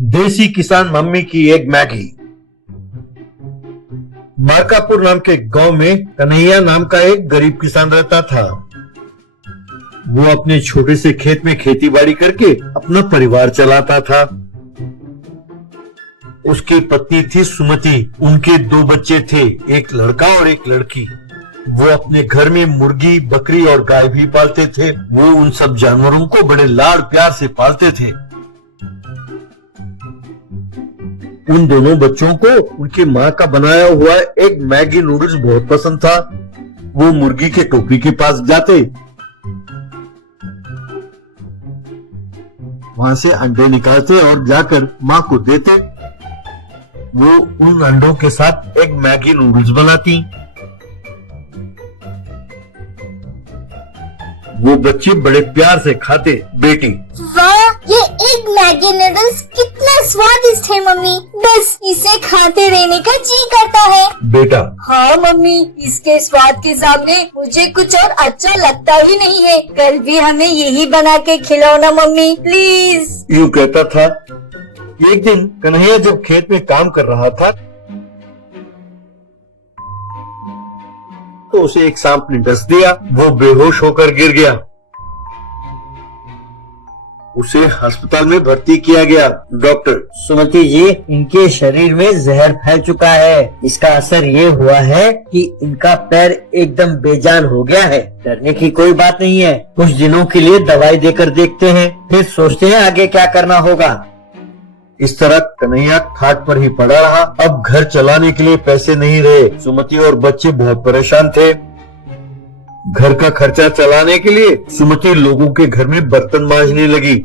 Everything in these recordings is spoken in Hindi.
देसी किसान मम्मी की एक मैगी। मार्कापुर नाम के गांव में कन्हैया नाम का एक गरीब किसान रहता था। वो अपने छोटे से खेत में खेती बाड़ी करके अपना परिवार चलाता था। उसकी पत्नी थी सुमति, उनके 2 बच्चे थे, एक लड़का और एक लड़की। वो अपने घर में मुर्गी, बकरी और गाय भी पालते थे। वो उन सब जानवरों को बड़े लाड़ प्यार से पालते थे। उन दोनों बच्चों को उनकी माँ का बनाया हुआ एक मैगी नूडल्स बहुत पसंद था। वो मुर्गी के टोकरी के पास जाते, वहां से अंडे निकालते और जाकर माँ को देते। वो उन अंडों के साथ एक मैगी नूडल्स बनाती। वो बच्चे बड़े प्यार से खाते। बेटी, वाह, ये एक मैगी नूडल्स कितना स्वादिष्ट है मम्मी, बस इसे खाते रहने का जी करता है। बेटा, हाँ मम्मी, इसके स्वाद के सामने मुझे कुछ और अच्छा लगता ही नहीं है। कल भी हमें यही बना के खिलाओ ना मम्मी, प्लीज। यूं कहता था। एक दिन कन्हैया जब खेत में काम कर रहा था तो उसे एक सांप ने डस दिया। वो बेहोश होकर गिर गया। उसे अस्पताल में भर्ती किया गया। डॉक्टर, सुमति जी, इनके शरीर में जहर फैल चुका है। इसका असर ये हुआ है कि इनका पैर एकदम बेजान हो गया है। डरने की कोई बात नहीं है, कुछ दिनों के लिए दवाई देकर देखते हैं, फिर सोचते हैं आगे क्या करना होगा। इस तरह कन्हैया खाट पर ही पड़ा रहा। अब घर चलाने के लिए पैसे नहीं रहे। सुमति और बच्चे बहुत परेशान थे। घर का खर्चा चलाने के लिए सुमति लोगों के घर में बर्तन मांजने लगी।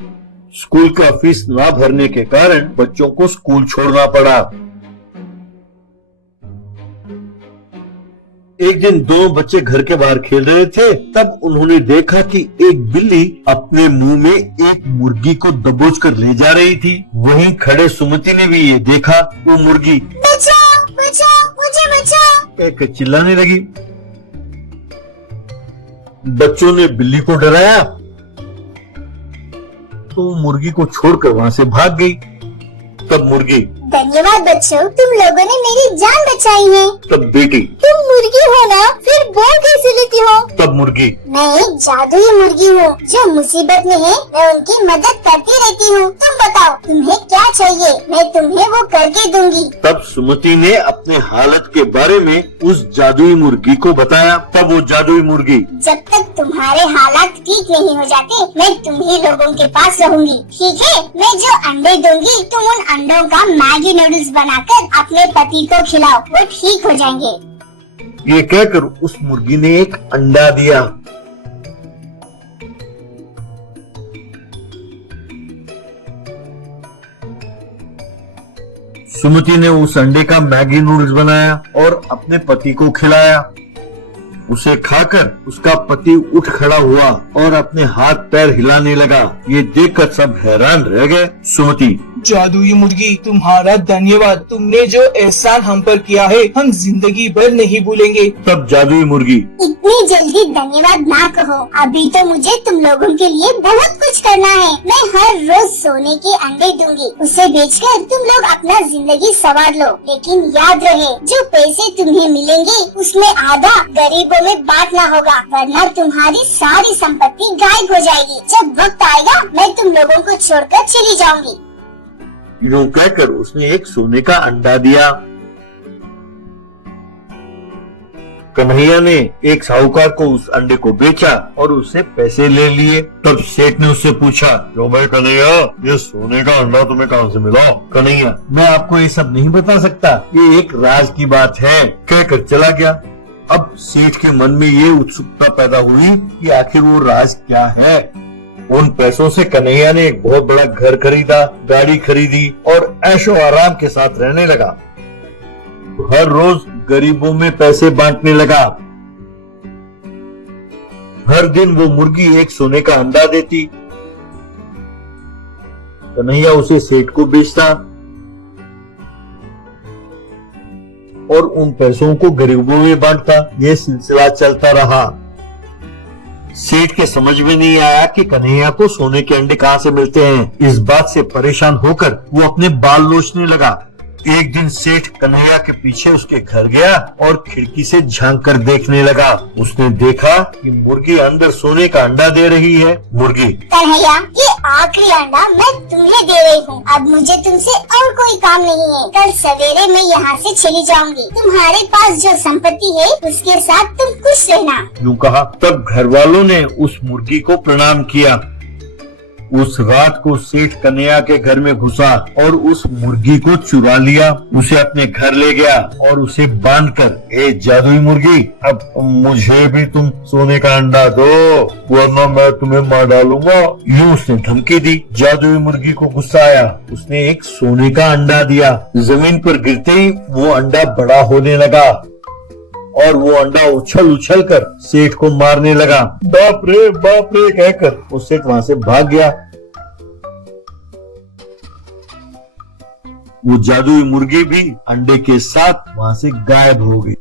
स्कूल का फीस ना भरने के कारण बच्चों को स्कूल छोड़ना पड़ा। एक दिन 2 बच्चे घर के बाहर खेल रहे थे। तब उन्होंने देखा कि एक बिल्ली अपने मुंह में एक मुर्गी को दबोच कर ले जा रही थी। वहीं खड़े सुमति ने भी ये देखा। वो मुर्गी बचाओ बचाओ, मुझे बचाओ, कहकर चिल्लाने लगी। बच्चों ने बिल्ली को डराया तो मुर्गी को छोड़कर वहां से भाग गई। तब मुर्गी, धन्यवाद बच्चों, तुम लोगों ने मेरी जान बचाई है। तब बेटी, तुम मुर्गी हो ना, फिर बोल कैसे लेती हो? तब मुर्गी, मैं एक जादुई मुर्गी हूँ जो मुसीबत में है, मैं उनकी मदद करती रहती हूँ। तुम बताओ तुम्हें क्या चाहिए, मैं तुम्हें वो करके दूंगी। तब सुमति ने अपने हालत के बारे में उस जादुई मुर्गी को बताया। तब वो जादुई मुर्गी, जब तक तुम्हारे हालात ठीक नहीं हो जाते, मैं तुम्ही लोगों के पास रहूंगी, ठीक है? मैं जो अंडे दूंगी, तुम उन अंडों का मैगी नूडल्स बनाकर अपने पति को खिलाओ, वो ठीक हो जाएंगे। ये कहकर उस मुर्गी ने एक अंडा दिया। सुमति ने उस अंडे का मैगी नूडल्स बनाया और अपने पति को खिलाया। उसे खाकर उसका पति उठ खड़ा हुआ और अपने हाथ पैर हिलाने लगा। ये देखकर सब हैरान रह गए। सुमति, जादुई मुर्गी, तुम्हारा धन्यवाद। तुमने जो एहसान हम पर किया है, हम जिंदगी भर नहीं भूलेंगे। तब जादुई मुर्गी, इतनी जल्दी धन्यवाद ना कहो, अभी तो मुझे तुम लोगों के लिए बहुत कुछ करना है। मैं हर रोज सोने के अंडे दूंगी, उसे बेचकर तुम लोग अपना जिंदगी संवार लो। लेकिन याद रहे, जो पैसे तुम्हें मिलेंगे उसमें आधा गरीबों में बांटना होगा, वरना तुम्हारी सारी संपत्ति गायब हो जाएगी। जब वक्त आएगा मैं तुम लोगों को छोड़कर चली जाऊंगी। यूं कहकर उसने एक सोने का अंडा दिया। कन्हैया ने एक साहूकार को उस अंडे को बेचा और उससे पैसे ले लिए। तब सेठ ने उससे पूछा, क्यों भाई कन्हैया, ये सोने का अंडा तुम्हें कहाँ से मिला? कन्हैया, मैं आपको ये सब नहीं बता सकता, ये एक राज की बात है, कहकर चला गया। अब सेठ के मन में ये उत्सुकता पैदा हुई कि आखिर वो राज क्या है। उन पैसों से कन्हैया ने एक बहुत बड़ा घर खरीदा, गाड़ी खरीदी और ऐशो आराम के साथ रहने लगा। हर रोज गरीबों में पैसे बांटने लगा। हर दिन वो मुर्गी एक सोने का अंडा देती। कन्हैया उसे सेठ को बेचता और उन पैसों को गरीबों में बांटता। ये सिलसिला चलता रहा। सेठ के समझ में नहीं आया कि कन्हैया को सोने के अंडे कहाँ से मिलते हैं। इस बात से परेशान होकर वो अपने बाल लोचने लगा। एक दिन सेठ कन्हैया के पीछे उसके घर गया और खिड़की से झांक कर देखने लगा। उसने देखा कि मुर्गी अंदर सोने का अंडा दे रही है। मुर्गी, कन्हैया, ये आखिरी अंडा मैं तुम्हें दे रही हूँ। अब मुझे तुमसे और कोई काम नहीं है। कल सवेरे मैं यहाँ से चली जाऊंगी। तुम्हारे पास जो संपत्ति है उसके साथ तुम खुश रहना। यूँ कहा। तब घर वालों ने उस मुर्गी को प्रणाम किया। उस रात को सेठ कन्हैया के घर में घुसा और उस मुर्गी को चुरा लिया। उसे अपने घर ले गया और उसे बांधकर, ए जादुई मुर्गी, अब मुझे भी तुम सोने का अंडा दो वरना मैं तुम्हें मार डालूंगा। यूं उसने धमकी दी। जादुई मुर्गी को गुस्सा आया। उसने एक सोने का अंडा दिया। जमीन पर गिरते ही वो अंडा बड़ा होने लगा और वो अंडा उछल उछल कर सेठ को मारने लगा। बाप रे कहकर वो सेठ वहां से भाग गया। वो जादुई मुर्गी भी अंडे के साथ वहां से गायब हो गई।